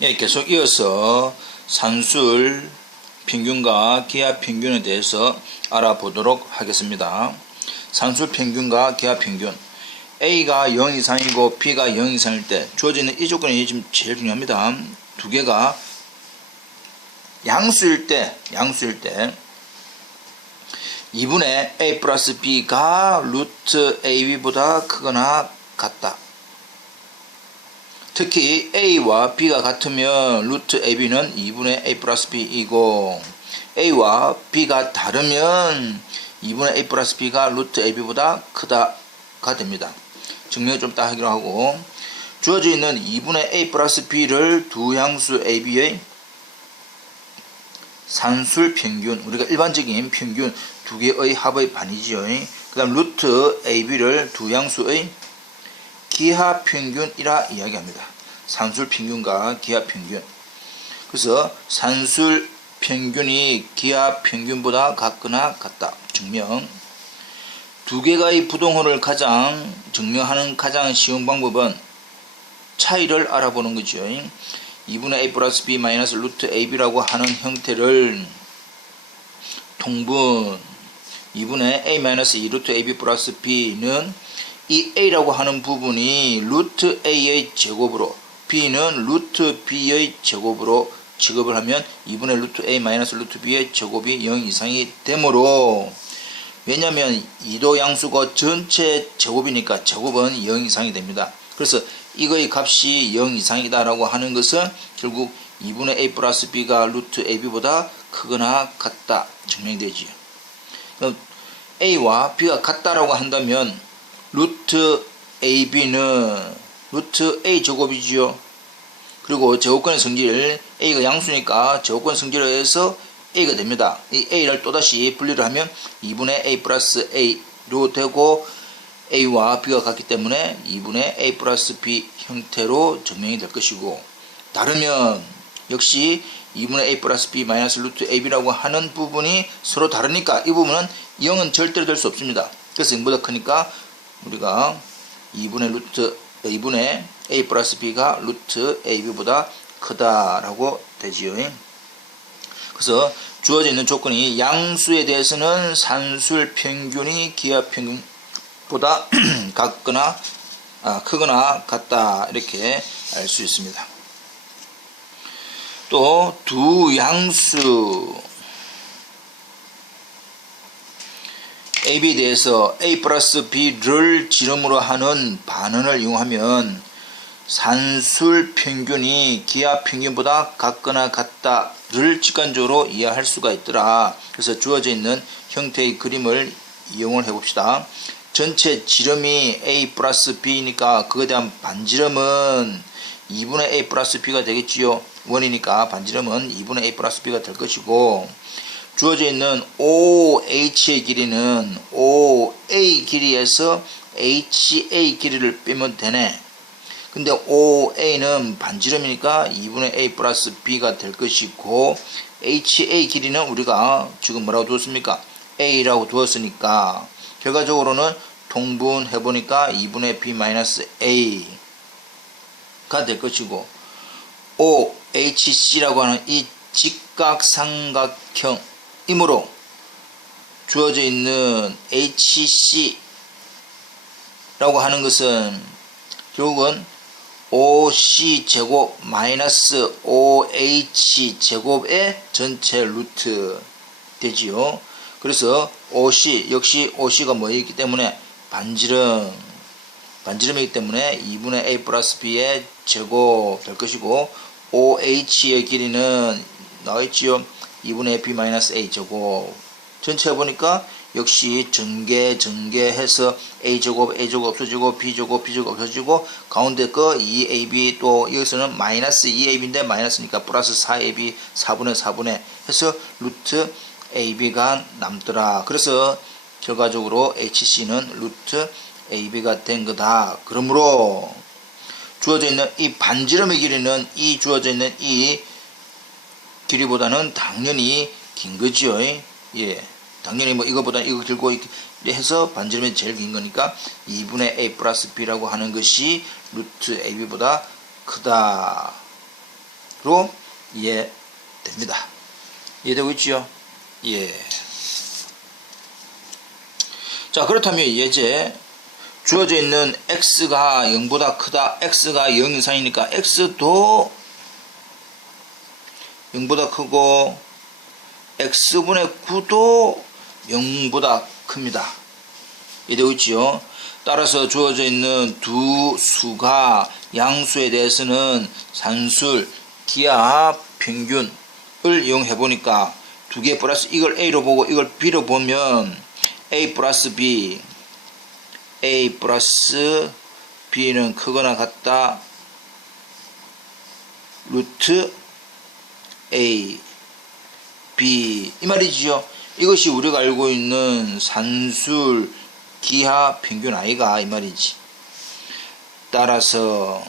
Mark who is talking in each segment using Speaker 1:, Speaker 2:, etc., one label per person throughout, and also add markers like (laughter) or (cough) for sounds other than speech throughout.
Speaker 1: 예, 계속 이어서 산술 평균과 기하 평균에 대해서 알아보도록 하겠습니다. 산술 평균과 기하 평균. A가 0 이상이고 B가 0 이상일 때 주어지는 이 조건이 지금 제일 중요합니다. 두 개가 양수일 때, 양수일 때 2분의 A 플러스 B가 루트 AB보다 크거나 같다. 특히 A와 B가 같으면 루트 AB는 2분의 A 플러스 B이고 A와 B가 다르면 2분의 A 플러스 B가 루트 AB보다 크다가 됩니다. 증명을 좀 따 하기로 하고 주어져 있는 2분의 A 플러스 B를 두 양수 AB의 산술 평균 우리가 일반적인 평균 두 개의 합의 반이지요. 그 다음 루트 AB를 두 양수의 기하 평균이라 이야기합니다. 산술 평균과 기하 평균. 그래서 산술 평균이 기하 평균보다 같거나 같다. 증명. 두 개의 부동호를 가장 증명하는 가장 쉬운 방법은 차이를 알아보는 거죠. 2분의 a 플러스 b 마이너스 루트 ab라고 하는 형태를 통분 2분의 a 마이너스 2 루트 ab 플러스 b는 이 a라고 하는 부분이 루트 a의 제곱으로 b는 루트 b의 제곱으로 취급을 하면 2분의 루트 a 마이너스 루트 b의 제곱이 0 이상이 되므로 왜냐하면 이도 양수가 전체 제곱이니까 제곱은 0 이상이 됩니다. 그래서 이거의 값이 0 이상이다라고 하는 것은 결국 2분의 a 플러스 b가 루트 ab보다 크거나 같다 증명되지요. a와 b가 같다라고 한다면 루트 ab는 루트 a 제곱이지요. 그리고 제곱권의 성질 a가 양수니까 제곱권 성질을 해서 a가 됩니다. 이 a를 또다시 분리를 하면 2분의 a 플러스 a로 되고 a와 b가 같기 때문에 2분의 a 플러스 b 형태로 증명이 될 것이고 다르면 역시 2분의 a 플러스 b 마이너스 루트 ab라고 하는 부분이 서로 다르니까 이 부분은 0은 절대로 될 수 없습니다. 그래서 0보다 크니까 우리가 2분의 루트 2분의 a 플러스 b가 루트 ab보다 크다라고 되지요. 그래서 주어져 있는 조건이 양수에 대해서는 산술 평균이 기하 평균보다 (clears throat) 같거나 아, 크거나 같다 이렇게 알 수 있습니다. 또 두 양수 AB에 대해서 A 플러스 B를 지름으로 하는 반응을 이용하면 산술 평균이 기하 평균보다 같거나 같다를 직관적으로 이해할 수가 있더라. 그래서 주어져 있는 형태의 그림을 이용을 해봅시다. 전체 지름이 A 플러스 B니까 그에 대한 반지름은 2분의 A 플러스 B가 되겠지요. 원이니까 반지름은 2분의 A 플러스 B가 될 것이고 주어져 있는 OH의 길이는 OA 길이에서 HA 길이를 빼면 되네. 근데 OA는 반지름이니까 2분의 A 플러스 B가 될 것이고 HA 길이는 우리가 지금 뭐라고 두었습니까? A라고 두었으니까 결과적으로는 통분해 보니까 2분의 B 마이너스 A가 될 것이고 OHC라고 하는 이 직각삼각형 이므로 주어져 있는 HC라고 하는 것은 결국은 OC 제곱 마이너스 OH 제곱의 전체 루트 되지요. 그래서 OC 역시 OC가 뭐이기 때문에 반지름 반지름이기 때문에 2분의 A 플러스 B의 제곱 될 것이고 OH의 길이는 나와있지요. 2분의 B 마이너스 A 제곱. 전체 보니까 역시 전개 전개해서 A 제곱 A 제곱 없어지고 B 제곱 B 제곱 없어지고 가운데 거 2AB 또 여기서는 마이너스 2AB인데 마이너스니까 플러스 4AB 4분의 4분의 해서 루트 AB가 남더라. 그래서 결과적으로 HC는 루트 AB가 된 거다. 그러므로 주어져 있는 이 반지름의 길이는 이 주어져 있는 이 길이보다는 당연히 긴 거죠. 예. 당연히 뭐 이거보다 이거 들고 해서 반지름이 제일 긴 거니까 2분의 a 플러스 b라고 하는 것이 루트 ab보다 크다. 로 이해됩니다. 이해되고 있지요? 예. 자, 그렇다면 예제 주어져 있는 x가 0보다 크다. x가 0 이상이니까 x도 0보다 크고 x분의 9도 0보다 큽니다. 이되고 있지요. 따라서 주어져 있는 두 수가 양수에 대해서는 산술, 기하, 평균을 이용해 보니까 두 개 플러스 이걸 a로 보고 이걸 b로 보면 a 플러스 b a 플러스 b는 크거나 같다 루트 a b 이 말이지요. 이것이 우리가 알고 있는 산술 기하 평균 아이가 이 말이지. 따라서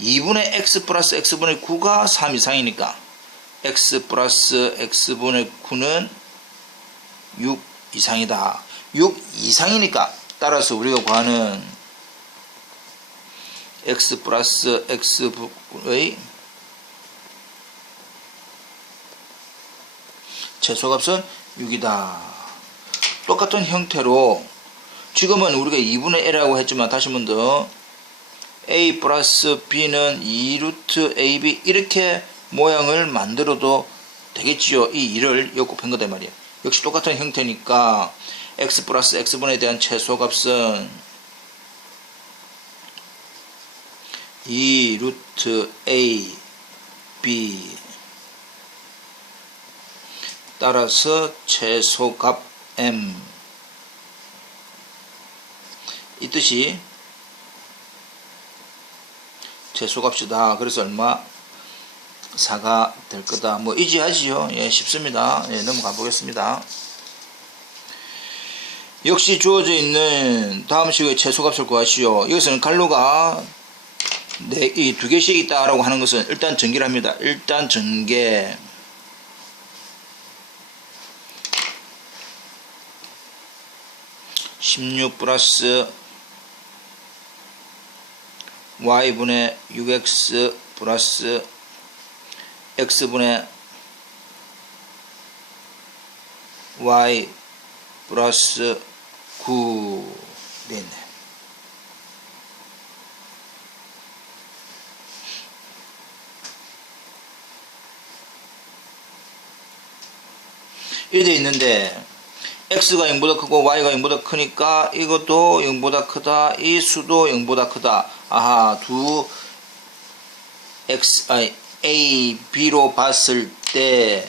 Speaker 1: 2분의 x 플러스 x분의 9가 3 이상이니까 x 플러스 x분의 9는 6 이상이다. 6 이상이니까 따라서 우리가 구하는 x 플러스 x의 최소값은 6이다. 똑같은 형태로 지금은 우리가 2분의 1이라고 했지만 다시 한번 더 a 플러스 b는 2루트 ab 이렇게 모양을 만들어도 되겠지요. 이 2를 엮곱한 거다 말이야. 역시 똑같은 형태니까 x 플러스 x분에 대한 최소값은 2 루트 a b 따라서 최소값 m 이 뜻이 최소값이다. 그래서 얼마 4가 될 거다. 뭐 이지하지요. 예, 쉽습니다. 예, 넘어가 보겠습니다. 역시 주어져 있는 다음 식의 최소값을 구하시오. 여기서는 갈로가 네, 이 두 개씩 있다라고 하는 것은 일단 전개를 합니다. 일단 전개. (16) 플러스 y분의 6x 플러스 x분의 y 플러스 9 됐네. 이렇게 있는데 x가 0보다 크고 y가 0보다 크니까 이것도 0보다 크다. 이 수도 0보다 크다. 아하, 두 x 아니 a, b로 봤을 때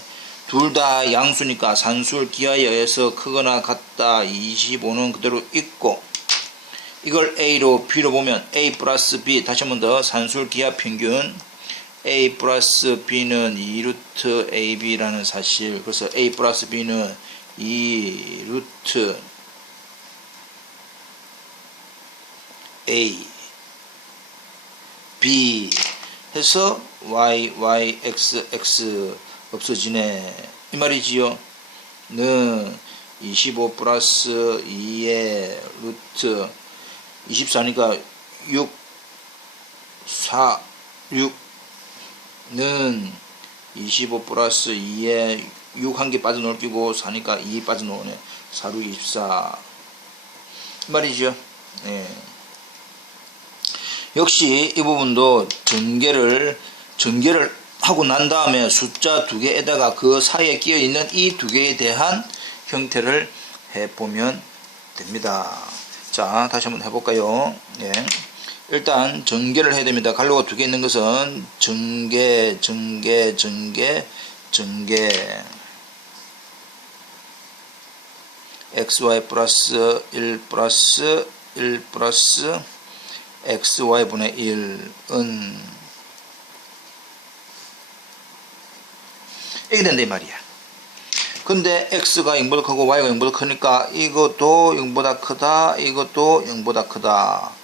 Speaker 1: 둘 다 양수니까 산술 기하에 의해서 크거나 같다. 25는 그대로 있고 이걸 a로 b로 보면 a 플러스 b 다시 한번 더 산술 기하 평균 a 플러스 b는 2루트 ab라는 사실. 그래서 a 플러스 b는 2 루트 a b 해서 y y x x 없어지네. 이 말이지요. 는25 플러스 2의 루트 24니까 6 4 6 는25 플러스 2의 6한 개 빠져놓을 끼고 4니까 2 빠져놓으네 4, 6, 24 말이죠 예. 역시 이 부분도 전개를 전개를 하고 난 다음에 숫자 두 개에다가 그 사이에 끼어 있는 이 두 개에 대한 형태를 해보면 됩니다. 자, 다시 한번 해볼까요? 예. 일단 전개를 해야 됩니다. 갈로가 두 개 있는 것은 전개, 전개, 전개, 전개. xy 플러스 1 플러스 1 플러스 xy분의 1은 이게 된다 이 말이야. 근데 x가 0보다 크고 y가 0보다 크니까 이것도 0보다 크다 이것도 0보다 크다.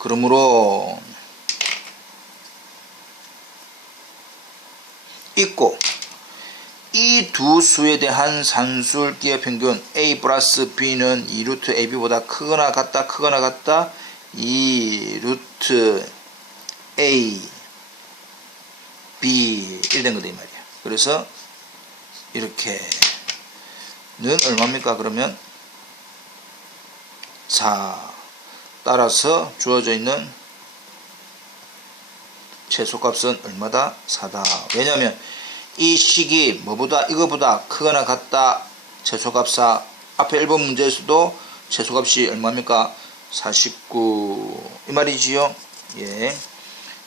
Speaker 1: 그러므로 있고 이 두 수에 대한 산술기의 평균 a 플러스 b는 2루트 ab보다 크거나 같다 크거나 같다 2 루트 A, B 이래 된 거다 이 말이야. 그래서 이렇게는 얼마입니까? 그러면 4 따라서 주어져 있는 최소값은 얼마다? 4다. 왜냐면 이 식이 뭐보다 이거보다 크거나 같다. 최소값 4. 앞에 1번 문제에서도 최소값이 얼마입니까? 49. 이 말이지요. 예.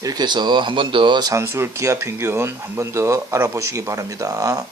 Speaker 1: 이렇게 해서 한 번 더 산술 기하 평균 한 번 더 알아보시기 바랍니다.